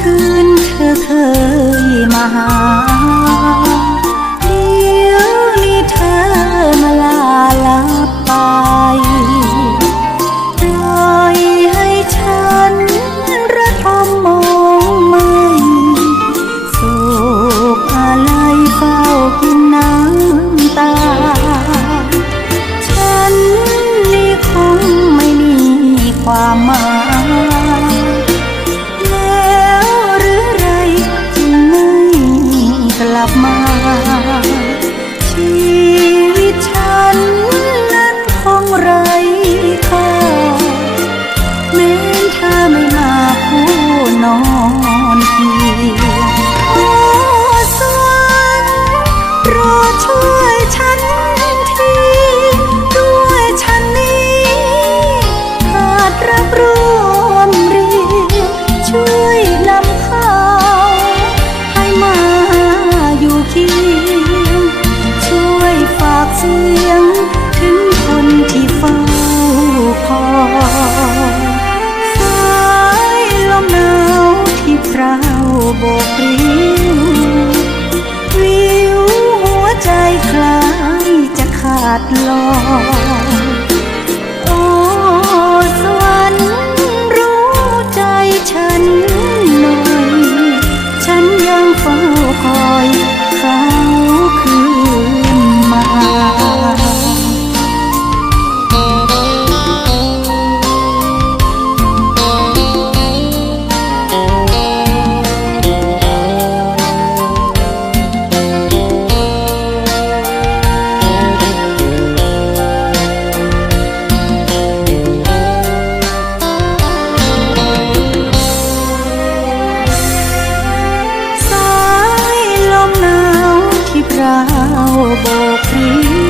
คืนเธอเคยมาหา เดี๋ยวนี้เธอมาลาลับไปปลอยให้ฉันระทมมองไมันโศกอะไรเฝ้ากินน้ำตา ฉันนี่คงไม่มีความหมาย โบกพรี